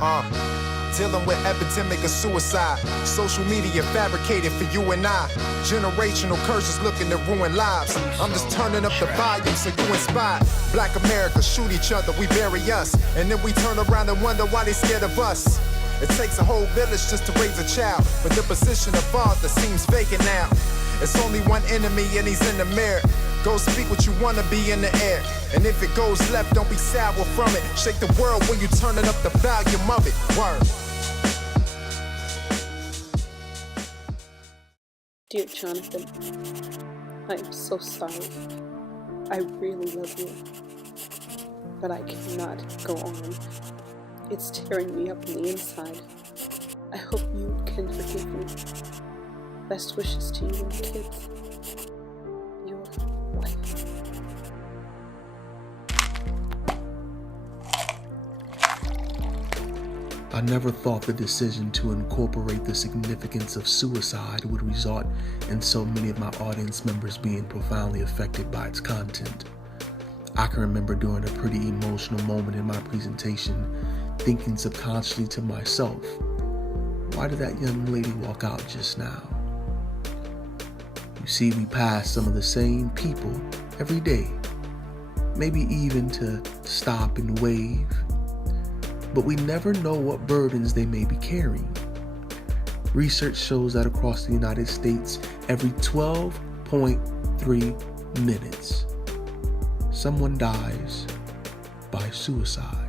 Dealing with epidemic of suicide. Social media fabricated for you and I. Generational curses looking to ruin lives. I'm just turning up the volume so you inspired. Black America shoot each other, we bury us. And then we turn around and wonder why they scared of us. It takes a whole village just to raise a child. But the position of father seems vacant now. It's only one enemy and he's in the mirror. Go speak what you wanna be in the air. And if it goes left, don't be sour from it. Shake the world when you turning up the volume of it. Word. Dear Jonathan, I am so sorry. I really love you. But I cannot go on. It's tearing me up on the inside. I hope you can forgive me. Best wishes to you and the kids. Your wife. I never thought the decision to incorporate the significance of suicide would result in so many of my audience members being profoundly affected by its content. I can remember during a pretty emotional moment in my presentation thinking subconsciously to myself, why did that young lady walk out just now? You see, we pass some of the same people every day, maybe even to stop and wave, but we never know what burdens they may be carrying. Research shows that across the United States, every 12.3 minutes, someone dies by suicide.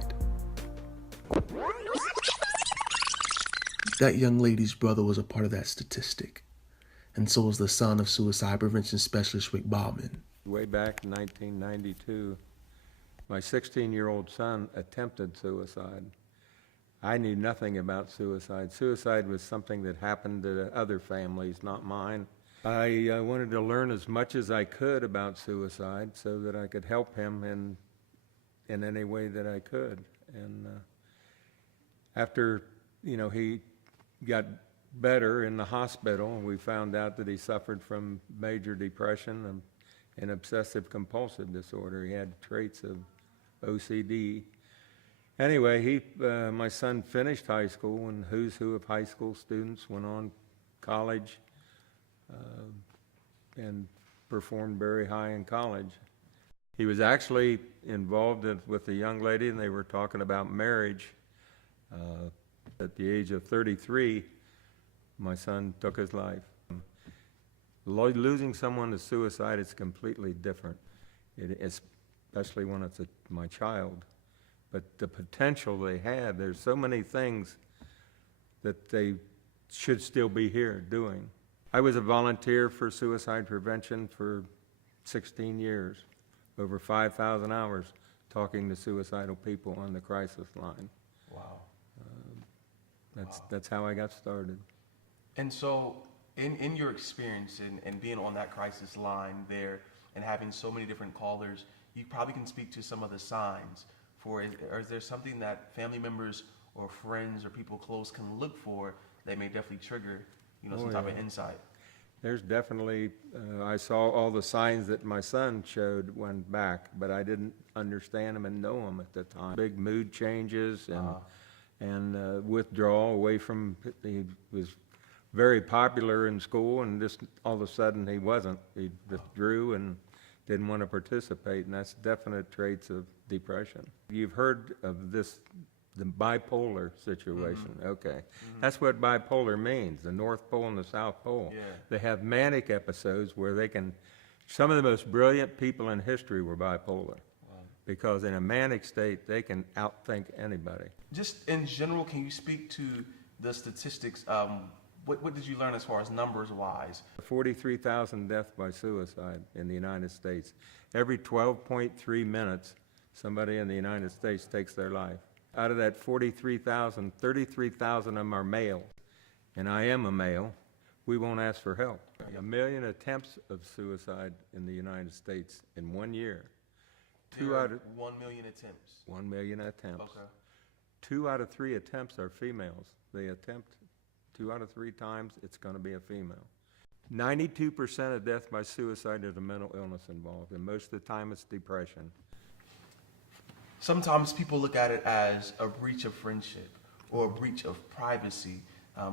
That young lady's brother was a part of that statistic, and so was the son of suicide prevention specialist Rick Baumann. Way back in 1992, my 16-year-old son attempted suicide. I knew nothing about suicide. Suicide was something that happened to other families, not mine. I wanted to learn as much as I could about suicide so that I could help him in any way that I could. And after, he got better in the hospital, we found out that he suffered from major depression and obsessive compulsive disorder. He had traits of OCD. Anyway, my son finished high school, and who's who of high school students went on college and performed very high in college. He was actually involved with a young lady, and they were talking about marriage. At the age of 33, my son took his life. Losing someone to suicide is completely different, especially when it's my child. But the potential they had, there's so many things that they should still be here doing. I was a volunteer for suicide prevention for 16 years, over 5,000 hours talking to suicidal people on the crisis line. Wow. That's how I got started. And so, in your experience and being on that crisis line there and having so many different callers, you probably can speak to some of the signs or is there something that family members or friends or people close can look for that may definitely trigger, some type of insight? There's definitely, I saw all the signs that my son showed when back, but I didn't understand them and know them at the time. Big mood changes and withdrawal away from, he was very popular in school, and just all of a sudden he wasn't. He withdrew and didn't want to participate, and that's definite traits of depression. You've heard of the bipolar situation. Mm-hmm. Okay. Mm-hmm. That's what bipolar means, the North Pole and the South Pole. Yeah. They have manic episodes where some of the most brilliant people in history were bipolar. Because in a manic state, they can outthink anybody. Just in general, can you speak to the statistics? What did you learn as far as numbers-wise? 43,000 deaths by suicide in the United States. Every 12.3 minutes, somebody in the United States takes their life. Out of that 43,000, 33,000 of them are male, and I am a male. We won't ask for help. 1 million attempts of suicide in the United States in 1 year. 1 million attempts. 1 million attempts. Okay. 2 out of 3 attempts are females. They attempt 2 out of 3 times, it's going to be a female. 92% of death by suicide is a mental illness involved, and most of the time it's depression. Sometimes people look at it as a breach of friendship or a breach of privacy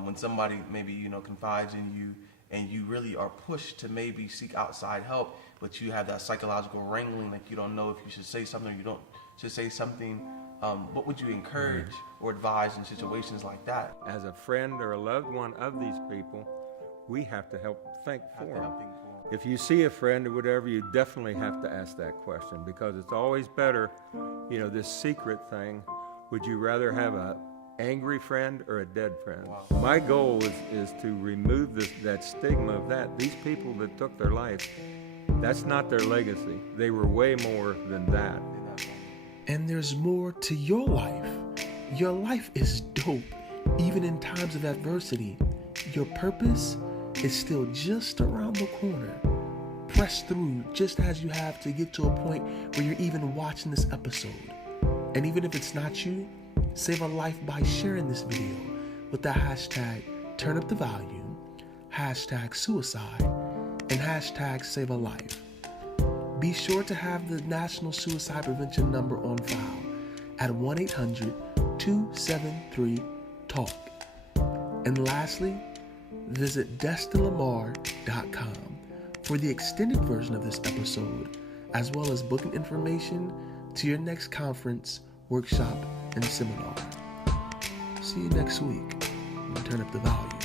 when somebody maybe, you know, confides in you and you really are pushed to maybe seek outside help, but you have that psychological wrangling, like you don't know if you should say something or you don't should say something. What would you encourage or advise in situations like that? As a friend or a loved one of these people, we have to help think for them. If you see a friend or whatever, you definitely have to ask that question, because it's always better, you know, this secret thing. Would you rather have a angry friend or a dead friend? Wow. My goal is to remove that stigma of that. These people that took their life, that's not their legacy. They were way more than that. And there's more to your life. Your life is dope, even in times of adversity. Your purpose is still just around the corner. Press through just as you have to get to a point where you're even watching this episode. And even if it's not you, save a life by sharing this video with the hashtag #TurnUpTheVolume, hashtag suicide, and hashtag save a life. Be sure to have the National Suicide Prevention number on file at 1-800-273-TALK. And lastly, visit DestinLe'Marr.com for the extended version of this episode, as well as booking information to your next conference, workshop, and seminar. See you next week on Turn Up the Volume.